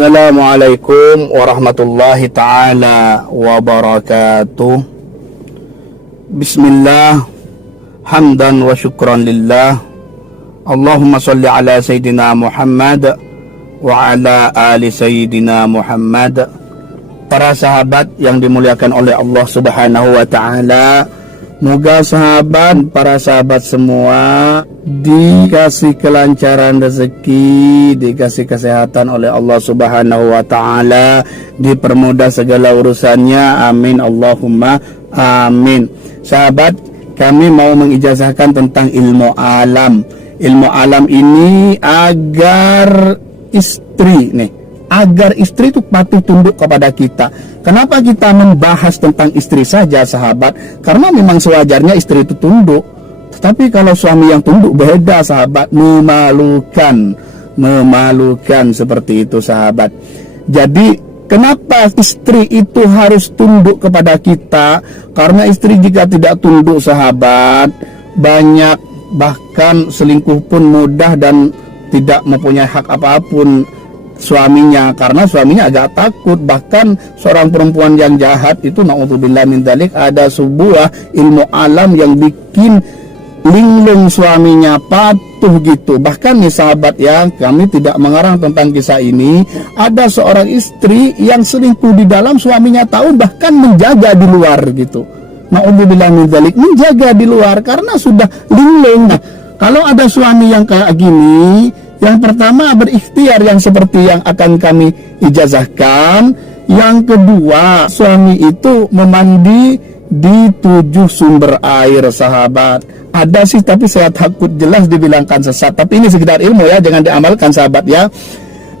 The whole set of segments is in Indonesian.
Assalamualaikum warahmatullahi ta'ala wabarakatuh. Bismillah, hamdan wa syukran lillah. Allahumma salli ala Sayyidina Muhammad wa ala ali Sayyidina Muhammad. Para sahabat yang dimuliakan oleh Allah Subhanahu wa ta'ala, moga para sahabat semua dikasih kelancaran rezeki, dikasih kesehatan oleh Allah Subhanahu wa ta'ala, dipermudah segala urusannya, amin Allahumma amin. Sahabat, kami mau mengijazahkan tentang ilmu alam. Ilmu alam ini agar istri itu patuh tunduk kepada kita. Kenapa kita membahas tentang istri saja, sahabat? Karena memang sewajarnya istri itu tunduk. Tetapi kalau suami yang tunduk beda, sahabat. Memalukan seperti itu, sahabat. Jadi kenapa istri itu harus tunduk kepada kita? Karena istri jika tidak tunduk, sahabat, banyak, bahkan selingkuh pun mudah dan tidak mempunyai hak apapun suaminya, karena suaminya agak takut. Bahkan seorang perempuan yang jahat itu, na'udzubillah min dzalik, ada sebuah ilmu alam yang bikin linglung suaminya, patuh gitu. Bahkan nih sahabat ya, kami tidak mengarang tentang kisah ini. Ada seorang istri yang selingkuh di dalam, suaminya tahu, bahkan menjaga di luar gitu. Na'udzubillah min dzalik, menjaga di luar karena sudah linglung. Nah, kalau ada suami yang kayak gini, yang pertama berikhtiar yang seperti yang akan kami ijazahkan. Yang kedua, suami itu memandi di 7 sumber air, sahabat. Ada sih, tapi saya takut jelas dibilangkan sesat. Tapi ini sekedar ilmu ya, jangan diamalkan, sahabat ya.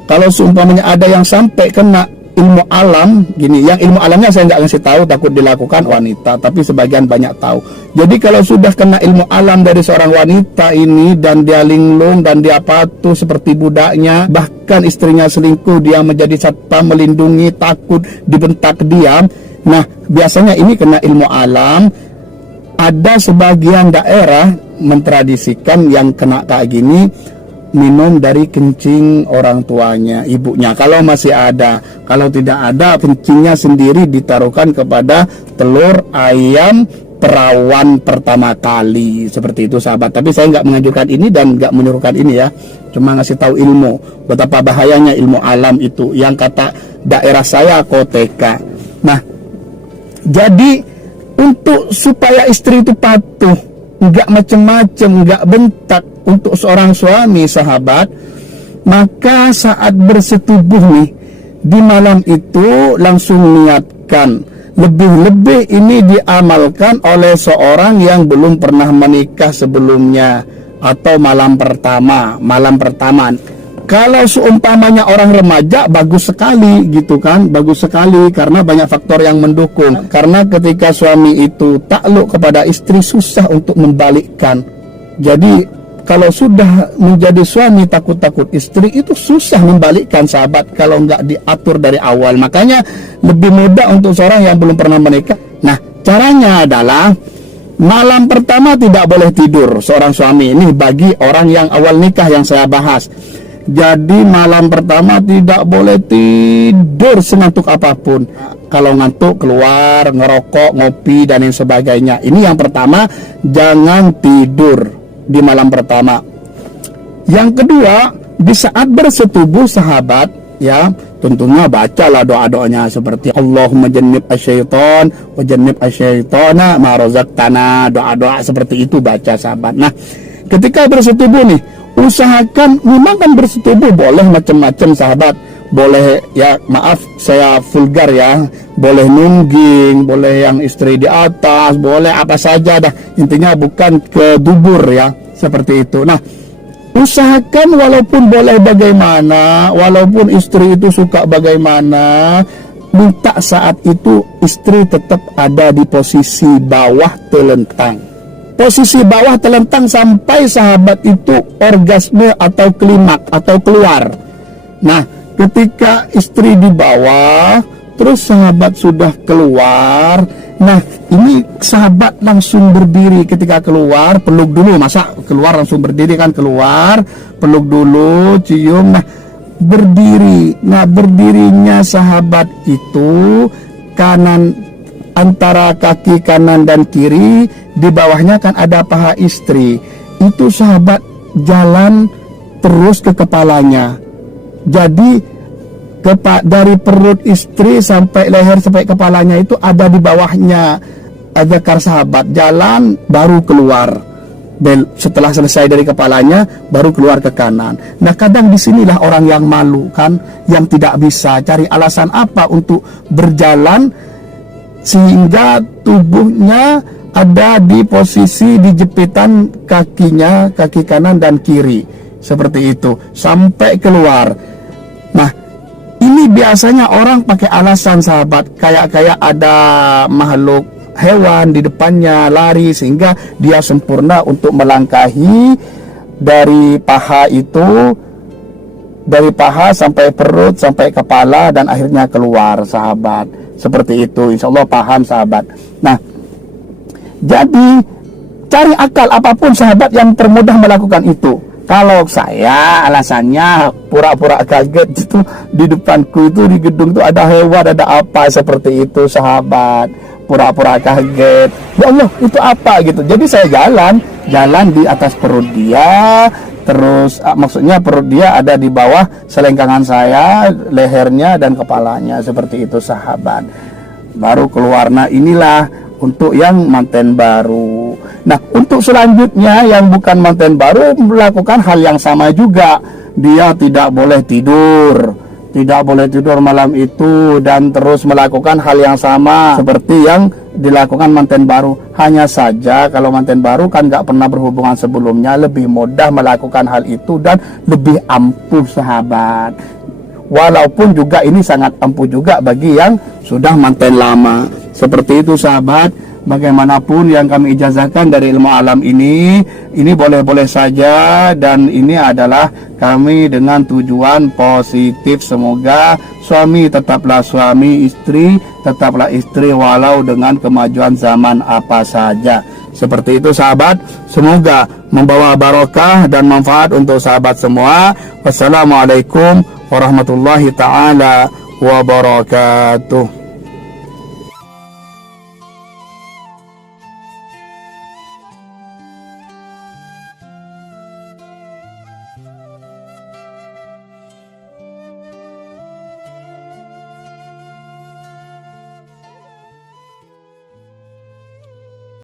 Kalau seumpamanya ada yang sampai kena ilmu alam gini, yang ilmu alamnya saya nggak ngasih tahu, takut dilakukan wanita, tapi sebagian banyak tahu. Jadi kalau sudah kena ilmu alam dari seorang wanita ini, dan dia linglung dan dia patuh seperti budaknya, bahkan istrinya selingkuh, dia menjadi satpam melindungi, takut dibentak diam. Nah, biasanya ini kena ilmu alam. Ada sebagian daerah mentradisikan yang kena kayak gini minum dari kencing orang tuanya, ibunya, kalau masih ada. Kalau tidak ada, kencingnya sendiri ditaruhkan kepada telur ayam perawan pertama kali, seperti itu, sahabat. Tapi saya nggak mengajukan ini dan nggak menyuruhkan ini ya, cuma ngasih tahu ilmu betapa bahayanya ilmu alam itu, yang kata daerah saya koteka. Nah, jadi untuk supaya istri itu patuh, nggak macem-macem, nggak bentak untuk seorang suami, sahabat, maka saat bersetubuh nih di malam itu langsung niatkan. Lebih-lebih ini diamalkan oleh seorang yang belum pernah menikah sebelumnya, atau malam pertama. Kalau seumpamanya orang remaja, bagus sekali gitu kan, bagus sekali, karena banyak faktor yang mendukung. Karena ketika suami itu takluk kepada istri, susah untuk membalikkan. Jadi kalau sudah menjadi suami takut-takut istri, itu susah membalikkan, sahabat, kalau nggak diatur dari awal. Makanya lebih mudah untuk seorang yang belum pernah menikah. Nah, caranya adalah malam pertama tidak boleh tidur seorang suami. Ini bagi orang yang awal nikah yang saya bahas. Jadi malam pertama tidak boleh tidur sengantuk apapun. Kalau ngantuk keluar, ngerokok, ngopi, dan lain sebagainya. Ini yang pertama, jangan tidur di malam pertama. Yang kedua, di saat bersetubuh, sahabat ya, tentunya bacalah doa-doanya seperti Allahumma jannib asyaiton wa jannib asyaitona ma razaqtana. Doa-doa seperti itu baca, sahabat. Nah, ketika bersetubuh nih, usahakan, memang kan bersetubuh boleh macam-macam, sahabat. Boleh ya, maaf saya vulgar ya, boleh nungging, boleh yang istri di atas, boleh apa saja dah, intinya bukan ke dubur ya, seperti itu. Nah, usahakan walaupun boleh bagaimana, walaupun istri itu suka bagaimana, minta saat itu istri tetap ada di posisi bawah telentang. Posisi bawah telentang sampai sahabat itu orgasme atau klimak atau keluar. Nah, ketika istri di bawah, terus sahabat sudah keluar, nah ini sahabat langsung berdiri. Ketika keluar, peluk dulu. Masa keluar langsung berdiri kan, keluar, peluk dulu, cium. Nah, berdiri. Nah, berdirinya sahabat itu kanan, antara kaki kanan dan kiri, di bawahnya kan ada paha istri. Itu sahabat jalan terus ke kepalanya. Jadi dari perut istri sampai leher sampai kepalanya itu ada di bawahnya zakar sahabat, jalan baru keluar. Setelah selesai dari kepalanya baru keluar ke kanan. Nah, kadang disinilah orang yang malu kan, yang tidak bisa cari alasan apa untuk berjalan sehingga tubuhnya ada di posisi di jepitan kakinya, kaki kanan dan kiri seperti itu sampai keluar. Nah, ini biasanya orang pakai alasan sahabat, kayak ada makhluk hewan di depannya lari sehingga dia sempurna untuk melangkahi dari paha itu, dari paha sampai perut sampai kepala dan akhirnya keluar sahabat. Seperti itu, insya Allah paham sahabat. Nah, jadi cari akal apapun sahabat yang termudah melakukan itu. Kalau saya alasannya pura-pura kaget itu, di depanku itu di gedung itu ada hewan, ada apa seperti itu sahabat, pura-pura kaget. Ya Allah, itu apa gitu. Jadi saya jalan di atas perut dia, terus maksudnya perut dia ada di bawah selengkangan saya, lehernya dan kepalanya seperti itu sahabat. Baru keluar. Nah, inilah untuk yang manten baru. Nah, untuk selanjutnya yang bukan manten baru melakukan hal yang sama juga. Dia tidak boleh tidur malam itu dan terus melakukan hal yang sama seperti yang dilakukan manten baru. Hanya saja kalau manten baru kan nggak pernah berhubungan sebelumnya, lebih mudah melakukan hal itu dan lebih ampuh sahabat. Walaupun juga ini sangat ampuh juga bagi yang sudah manten lama. Seperti itu sahabat. Bagaimanapun yang kami ijazahkan dari ilmu alam ini boleh-boleh saja, dan ini adalah kami dengan tujuan positif. Semoga suami tetaplah suami, istri tetaplah istri walau dengan kemajuan zaman apa saja. Seperti itu sahabat. Semoga membawa barokah dan manfaat untuk sahabat semua. Wassalamualaikum warahmatullahi ta'ala wabarakatuh.